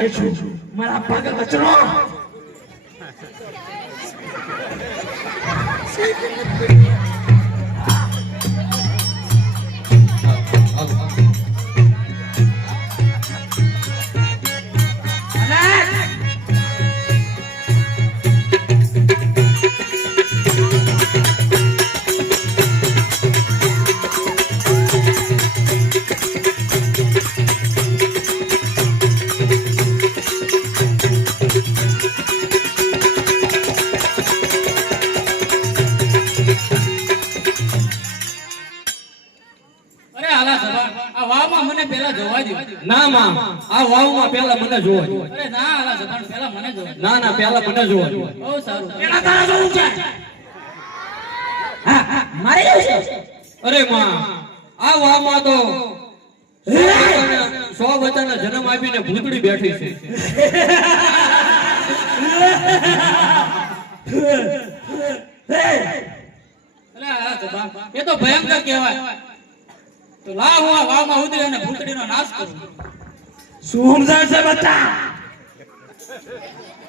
કહી છું મારા પગ વચનો ના માં આ વાવમાં પહેલા મને જોવા દો. અરે ના આલા જબાન પહેલા મને જોવા દો. ના ના પહેલા મને જોવા દો. બહુ સારું. પેલા તારા જોવું છે હા હા મારે એવું છે અરે માં આ વાવમાં તો 100 બચ્ચાના જન્મ આપીને ભૂતડી બેઠી છે. અરે આલા જબાન એ તો ભયંકર કહેવાય. તો લાવ હું આ વાવમાં ઉતરી અને ભૂતડીનો નાશ કરું. શું સમજાય છે બચ્ચા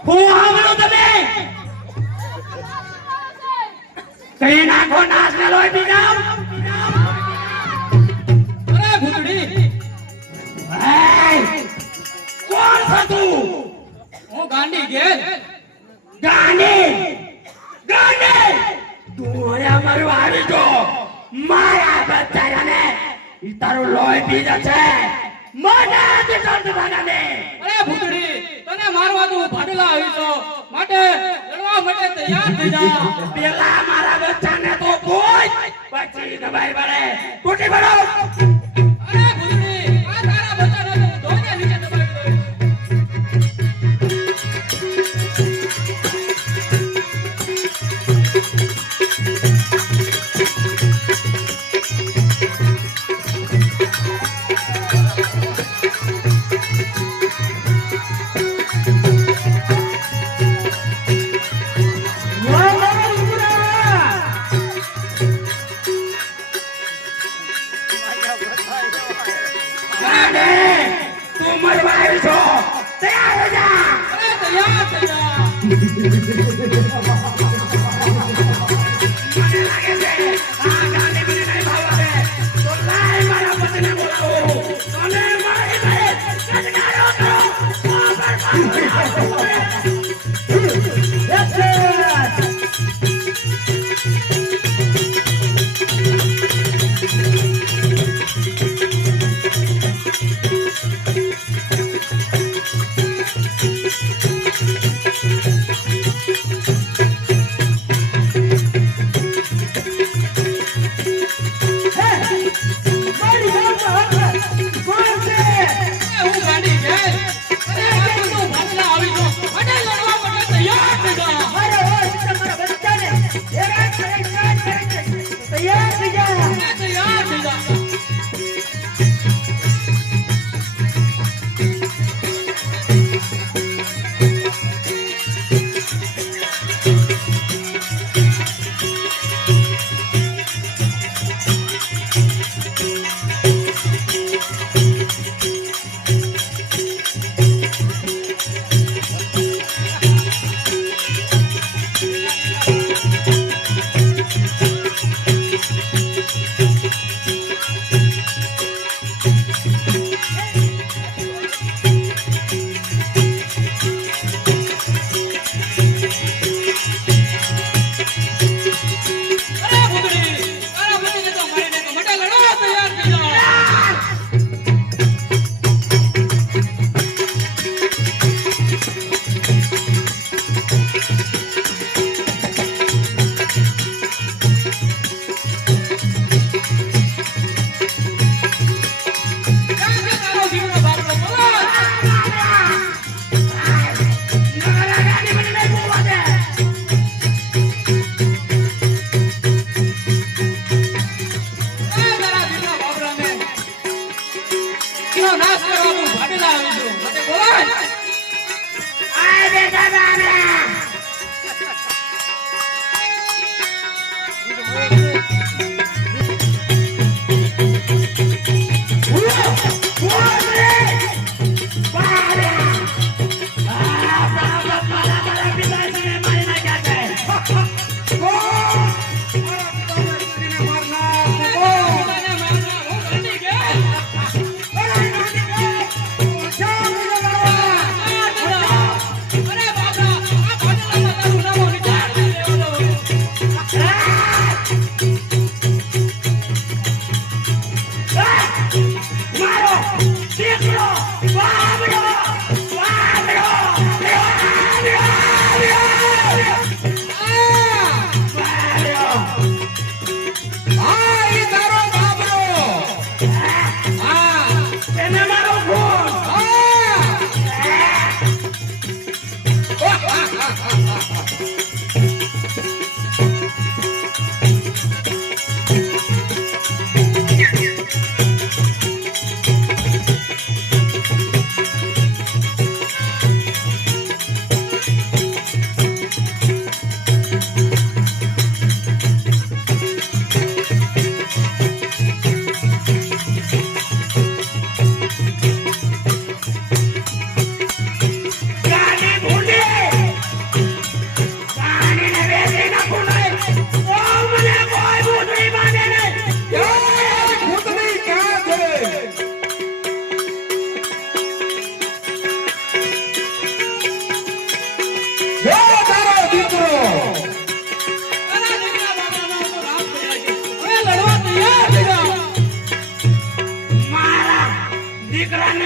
હું આવડો તમે કઈ નાખો નાશ ને લોહી પી જાવ અરે ભૂતડી કોણ છે તું હું ગાંડી ઘેર ગાંડી ગાંડી તું અહીંયા મારું આવી જો મારા બચ્ચાને ઈ તારું લોહી પી જશે મને દેખાડતો ભાગાને અરે ભૂતડી તને મારવા તો ભાડેલા આવી છો માટે લડવા માટે તૈયાર થઈ જા. પેલા મારા બચ્ચાને તો કોઈ પછી દબાઈ પડે તૂટી પડો અરે ભૂતડી આ તારા બચ્ચાને તો ધોઈને નીચે દબાવી દો. તું મરવા આવી છો તૈયાર હો જા અરે તૈયાર થઈ જા. મને લાગે છે આ ગાંડી મને નહીં ભાવે તો લાય મારા પતિને બોલાવો અને મારી મારે કટકારો કરો હું ગાંડી ઘેર અરે આ તો ભાડેલા આવી છો માટે લડવા માટે તૈયાર થઈ જા. તૈયાર થઈ જા અરે તૈયાર થઈ જા. Para!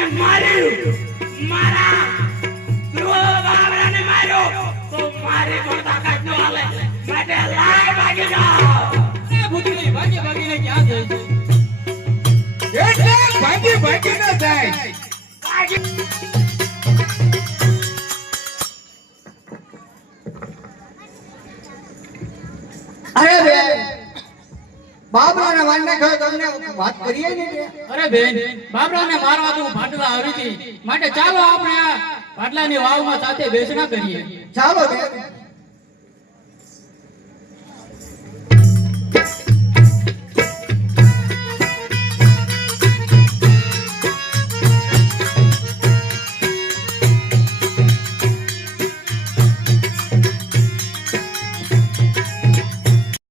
બાબરાને માર્યું, મારા ધ્રુવ બાબરાને માર્યો, તો મારી પણ તાકાત ન હાલે. માટે લાય ભાગી જાઓ. એ ભૂતડી ભાગી ભાગીને ક્યાં જઈ છે? એટલે ભાગી ભાગી ન જાય. ભાગી. અરે બેન, બાબરાને મારી નાખ્યો તમને વાત કરીએ ને બેન. અરે બેન, બાબરાને મારવા તો હું ભાટલા આવી હતી, માટે ચાલો આપણે આ ભાટલાની વાવમાં સાથે બેસણા કરીએ. ચાલો બેન.